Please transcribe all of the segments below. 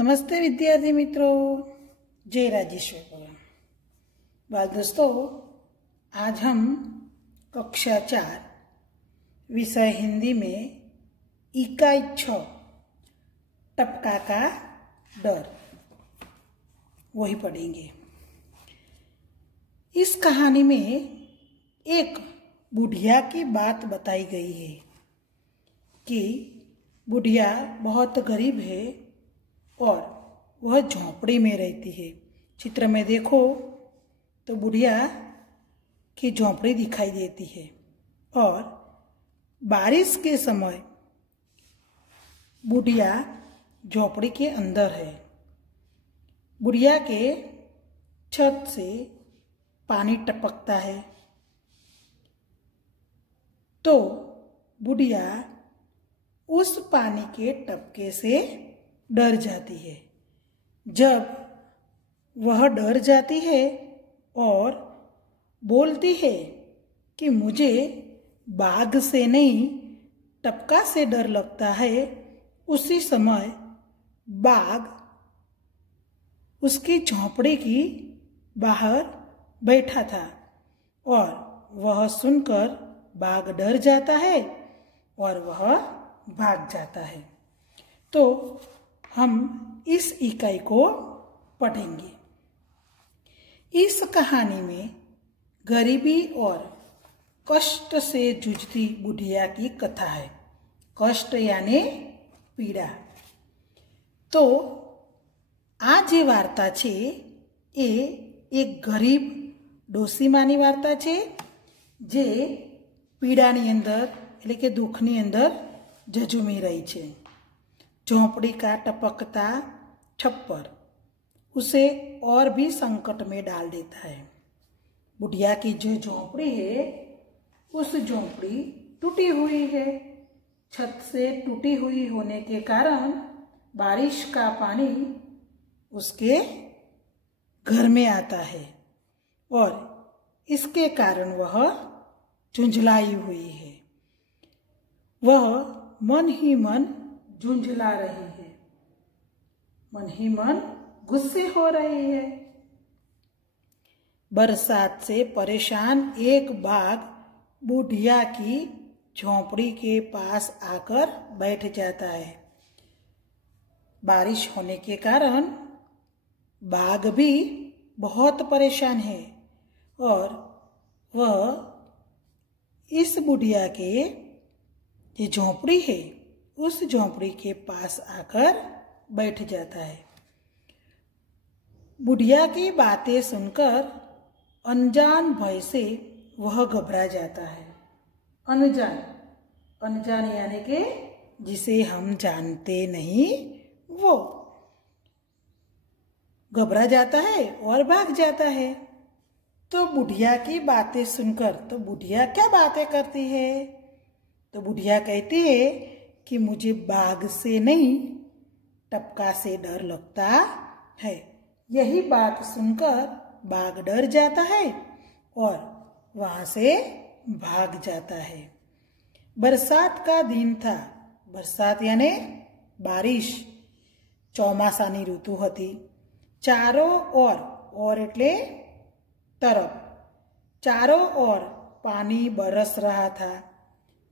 नमस्ते विद्यार्थी मित्रों, जय राजेश्वर भगवान। बाल दोस्तों, आज हम कक्षा 4 विषय हिंदी में इकाई 6 टपका का डर वही पढ़ेंगे। इस कहानी में एक बुढ़िया की बात बताई गई है कि बुढ़िया बहुत गरीब है और वह झोंपड़ी में रहती है। चित्र में देखो तो बुढ़िया की झोंपड़ी दिखाई देती है और बारिश के समय बुढ़िया झोंपड़ी के अंदर है। बुढ़िया के छत से पानी टपकता है तो बुढ़िया उस पानी के टपके से डर जाती है। जब वह डर जाती है और बोलती है कि मुझे बाघ से नहीं टपका से डर लगता है, उसी समय बाघ उसकी झोंपड़ी की बाहर बैठा था और वह सुनकर बाघ डर जाता है और वह भाग जाता है। तो हम इस इकाई को पढ़ेंगे। इस कहानी में गरीबी और कष्ट से जूझती बुढ़िया की कथा है। कष्ट यानी पीड़ा। तो आज ये वार्ता छे ए एक गरीब डोसीमानी वार्ता छे जे पीड़ानी अंदर એટલે કે દુઃખની અંદર ઝઝૂમી રહી છે। झोंपड़ी का टपकता छप्पर उसे और भी संकट में डाल देता है। बुढ़िया की जो झोंपड़ी है उस झोंपड़ी टूटी हुई है। छत से टूटी हुई होने के कारण बारिश का पानी उसके घर में आता है और इसके कारण वह झुंझलाई हुई है। वह मन ही मन झुंझला रही है, मन ही मन गुस्से हो रही है। बरसात से परेशान एक बाघ बुढ़िया की झोंपड़ी के पास आकर बैठ जाता है। बारिश होने के कारण बाघ भी बहुत परेशान है और वह इस बुढ़िया के ये झोंपड़ी है उस झोंपड़ी के पास आकर बैठ जाता है। बुढ़िया की बातें सुनकर अनजान भय से वह घबरा जाता है। अनजान अनजान यानी कि जिसे हम जानते नहीं, वो घबरा जाता है और भाग जाता है। तो बुढ़िया की बातें सुनकर तो बुढ़िया क्या बातें करती है? तो बुढ़िया कहती है कि मुझे बाघ से नहीं टपका से डर लगता है। यही बात सुनकर बाघ डर जाता है और वहां से भाग जाता है। बरसात का दिन था। बरसात यानी बारिश। ચોમાસાની ઋતુ હતી। चारों ओर એટલે तरफ चारों ओर पानी बरस रहा था।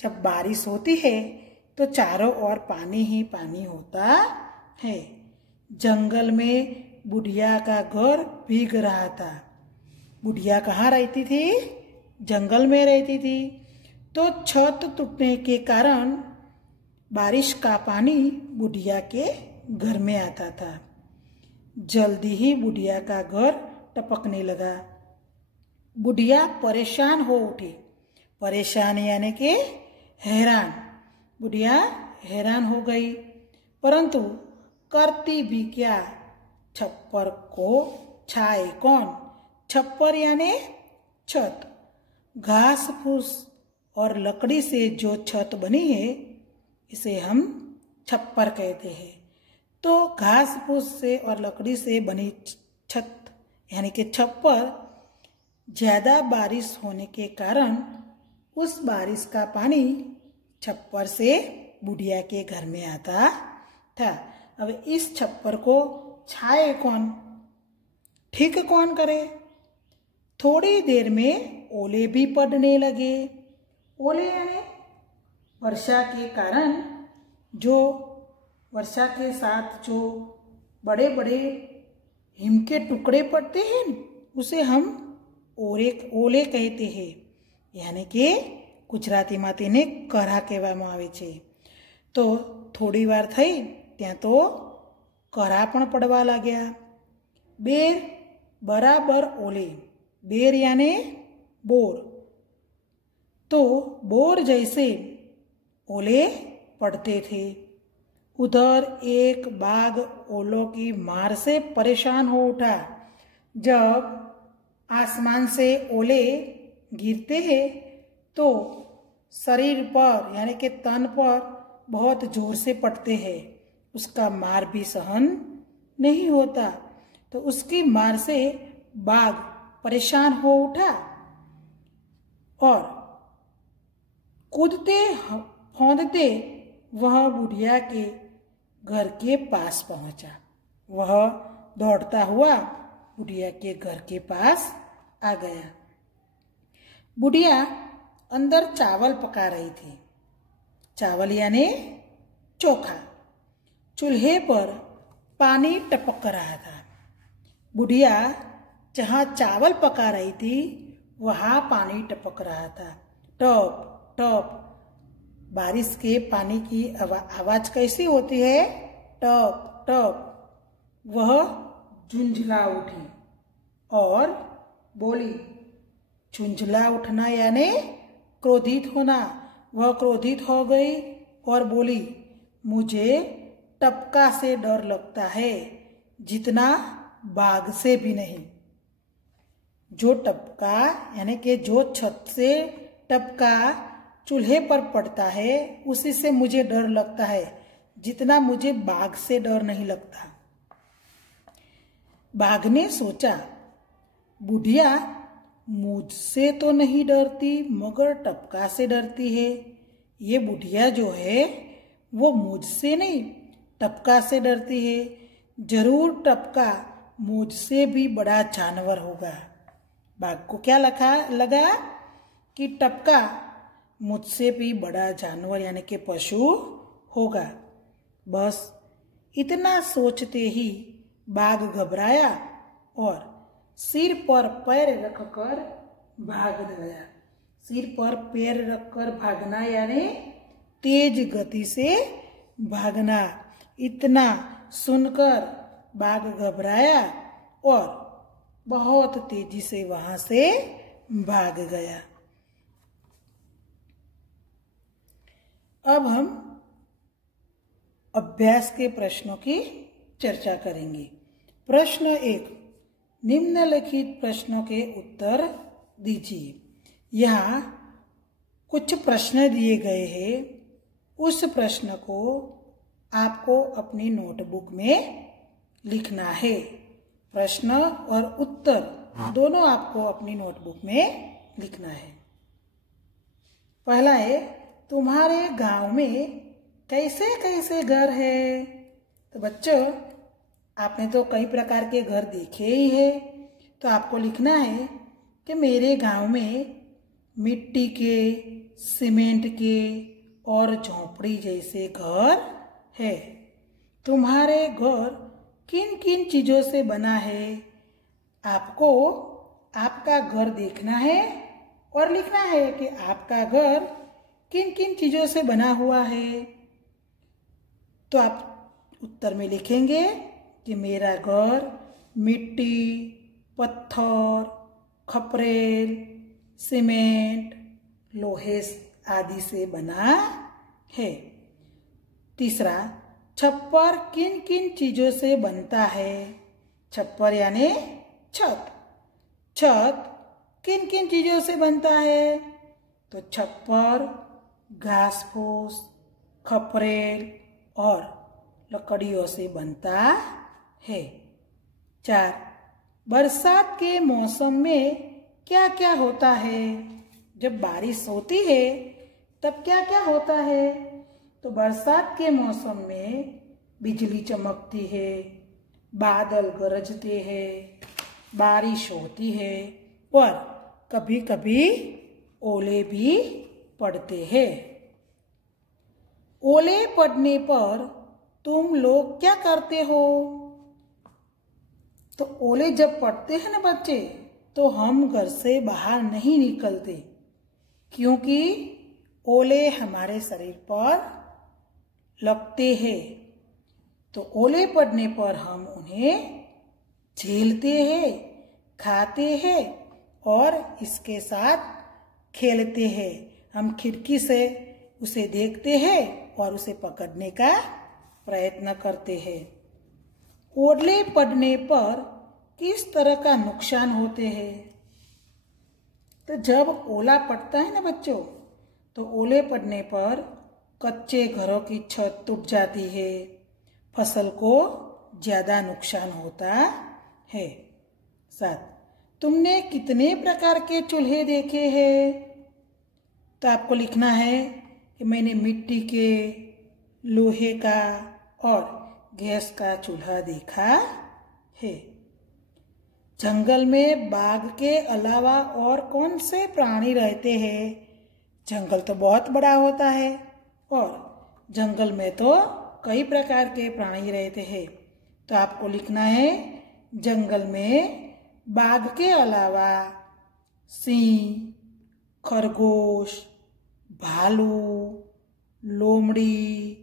जब बारिश होती है तो चारों ओर पानी ही पानी होता है। जंगल में बुढ़िया का घर भीग रहा था। बुढ़िया कहाँ रहती थी? जंगल में रहती थी। तो छत टूटने के कारण बारिश का पानी बुढ़िया के घर में आता था। जल्दी ही बुढ़िया का घर टपकने लगा। बुढ़िया परेशान हो उठी। परेशान यानी कि हैरान। बुढ़िया हैरान हो गई, परंतु करती भी क्या? छप्पर को छाए कौन? छप्पर यानी छत। घास फूस और लकड़ी से जो छत बनी है इसे हम छप्पर कहते हैं। तो घास फूस से और लकड़ी से बनी छत यानी कि छप्पर ज्यादा बारिश होने के कारण उस बारिश का पानी छप्पर से बुढ़िया के घर में आता था। अब इस छप्पर को छाए कौन, ठीक कौन करे। थोड़ी देर में ओले भी पड़ने लगे। ओले यानी वर्षा के कारण जो वर्षा के साथ जो बड़े बड़े हिम के टुकड़े पड़ते हैं उसे हम ओले कहते हैं। यानी कि ગુજરાતીમાં તેને કરા કહેવામાં આવે છે। તો થોડી વાર થઈ ત્યાં તો કરા પણ પડવા लाग्યા। બેર બરાબર ઓલે, બેર यानी बोर, तो बोर जैसे ओले पड़ते थे। उधर एक बाघ ओलों की मार से परेशान हो उठा। जब आसमान से ओले गिरते हैं तो शरीर पर यानी कि तन पर बहुत जोर से पड़ते हैं, उसका मार भी सहन नहीं होता। तो उसकी मार से बाघ परेशान हो उठा और कूदते फौंदते वह बुढ़िया के घर के पास पहुंचा। वह दौड़ता हुआ बुढ़िया के घर के पास आ गया। बुढ़िया अंदर चावल पका रही थी। चावल यानी चोखा। चूल्हे पर पानी टपक रहा था। बुढ़िया जहाँ चावल पका रही थी वहाँ पानी टपक रहा था। टप टप। बारिश के पानी की आवाज कैसी होती है? टप टप। वह झुंझला उठी और बोली। झुंझला उठना यानी क्रोधित होना। वह क्रोधित हो गई और बोली, मुझे टपका से डर लगता है, जितना बाघ से भी नहीं। जो टपका यानी कि जो छत से टपका चूल्हे पर पड़ता है उसी से मुझे डर लगता है, जितना मुझे बाघ से डर नहीं लगता। बाघ ने सोचा, बुढ़िया मुझसे तो नहीं डरती मगर टपका से डरती है। ये बुढ़िया जो है वो मुझसे नहीं टपका से डरती है। जरूर टपका मुझसे भी बड़ा जानवर होगा। बाघ को क्या लगा कि टपका मुझसे भी बड़ा जानवर यानी कि पशु होगा। बस इतना सोचते ही बाघ घबराया और सिर पर पैर रखकर भाग गया। सिर पर पैर रखकर भागना यानी तेज गति से भागना। इतना सुनकर बाघ घबराया और बहुत तेजी से वहां से भाग गया। अब हम अभ्यास के प्रश्नों की चर्चा करेंगे। प्रश्न 1, निम्नलिखित प्रश्नों के उत्तर दीजिए। यहाँ कुछ प्रश्न दिए गए हैं, उस प्रश्न को आपको अपनी नोटबुक में लिखना है। प्रश्न और उत्तर दोनों आपको अपनी नोटबुक में लिखना है। पहला है, तुम्हारे गांव में कैसे कैसे घर है? तो बच्चों आपने तो कई प्रकार के घर देखे ही है, तो आपको लिखना है कि मेरे गांव में मिट्टी के, सीमेंट के और झोंपड़ी जैसे घर है। तुम्हारे घर किन किन चीजों से बना है? आपको आपका घर देखना है और लिखना है कि आपका घर किन किन चीजों से बना हुआ है। तो आप उत्तर में लिखेंगे कि मेरा घर मिट्टी, पत्थर, खपरेल, सीमेंट, लोहे आदि से बना है। तीसरा, छप्पर किन किन चीजों से बनता है? छप्पर यानी छत। छत किन किन चीजों से बनता है? तो छप्पर घास फूस, खपरेल और लकड़ियों से बनता है। 4, बरसात के मौसम में क्या क्या होता है? जब बारिश होती है तब क्या क्या होता है? तो बरसात के मौसम में बिजली चमकती है, बादल गरजते हैं, बारिश होती है और कभी कभी ओले भी पड़ते हैं। ओले पड़ने पर तुम लोग क्या करते हो? तो ओले जब पड़ते हैं ना बच्चे, तो हम घर से बाहर नहीं निकलते, क्योंकि ओले हमारे शरीर पर लगते हैं। तो ओले पड़ने पर हम उन्हें झेलते हैं, खाते हैं और इसके साथ खेलते हैं। हम खिड़की से उसे देखते हैं और उसे पकड़ने का प्रयत्न करते हैं। ओले पड़ने पर किस तरह का नुकसान होते हैं? तो जब ओला पड़ता है ना बच्चों, तो ओले पड़ने पर कच्चे घरों की छत टूट जाती है, फसल को ज्यादा नुकसान होता है। साथ तुमने कितने प्रकार के चूल्हे देखे हैं? तो आपको लिखना है कि मैंने मिट्टी के, लोहे का और गैस का चूल्हा देखा है। जंगल में बाघ के अलावा और कौन से प्राणी रहते हैं? जंगल तो बहुत बड़ा होता है और जंगल में तो कई प्रकार के प्राणी रहते हैं। तो आपको लिखना है जंगल में बाघ के अलावा सिंह, खरगोश, भालू, लोमड़ी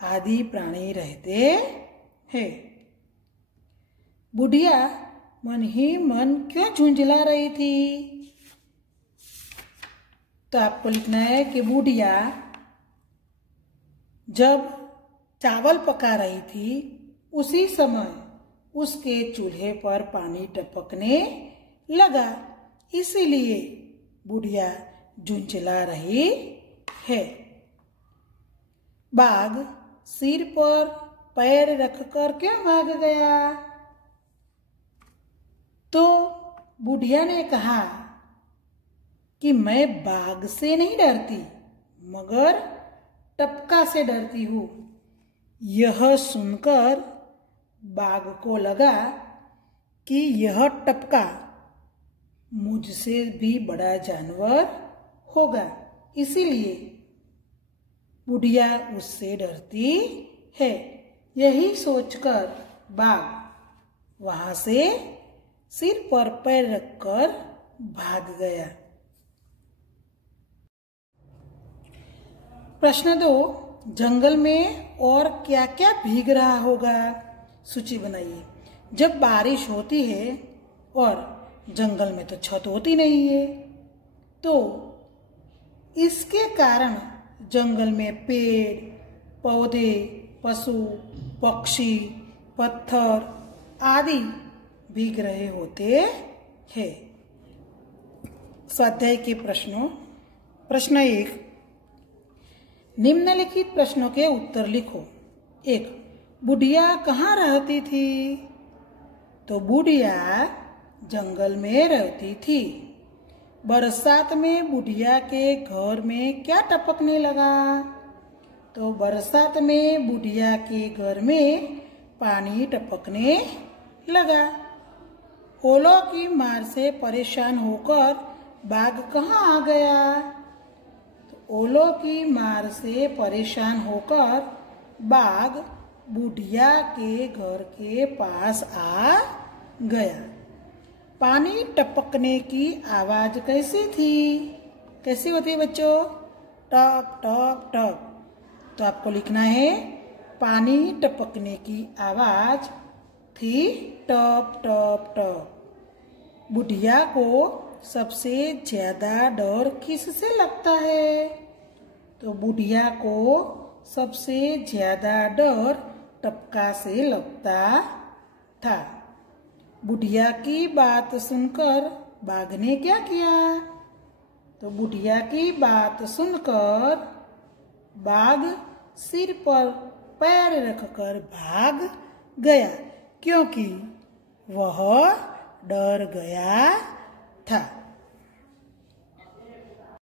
आदि प्राणी रहते हैं। बुढ़िया मन ही मन क्यों झुंझला रही थी? तो आपको लिखना है कि बुढ़िया जब चावल पका रही थी, उसी समय उसके चूल्हे पर पानी टपकने लगा, इसीलिए बुढ़िया झुंझला रही है। बाघ सिर पर पैर रखकर क्यों भाग गया? तो बुढ़िया ने कहा कि मैं बाघ से नहीं डरती, मगर टपका से डरती हूँ। यह सुनकर बाघ को लगा कि यह टपका मुझसे भी बड़ा जानवर होगा, इसीलिए बुढ़िया उससे डरती है। यही सोचकर बाघ वहां से सिर पर पैर रखकर भाग गया। प्रश्न 2, जंगल में और क्या क्या भीग रहा होगा? सूची बनाइए। जब बारिश होती है और जंगल में तो छत होती नहीं है, तो इसके कारण जंगल में पेड़, पौधे, पशु, पक्षी, पत्थर आदि भीग रहे होते हैं। स्वाध्याय के प्रश्नों। प्रश्न 1, निम्नलिखित प्रश्नों के उत्तर लिखो। 1, बुढ़िया कहाँ रहती थी? तो बुढ़िया जंगल में रहती थी। बरसात में बुढ़िया के घर में क्या टपकने लगा? तो बरसात में बुढ़िया के घर में पानी टपकने लगा। ओलों की मार से परेशान होकर बाघ कहाँ आ गया? तो ओलों की मार से परेशान होकर बाघ बुढ़िया के घर के पास आ गया। पानी टपकने की आवाज कैसी थी? कैसी होती है बच्चों? टप टप टप। तो आपको लिखना है पानी टपकने की आवाज थी टप टप टप। बुढ़िया को सबसे ज्यादा डर किससे लगता है? तो बुढ़िया को सबसे ज्यादा डर टपका से लगता था। बुढ़िया की बात सुनकर बाघ ने क्या किया? तो बुढ़िया की बात सुनकर बाघ सिर पर पैर रखकर भाग गया, क्योंकि वह डर गया था।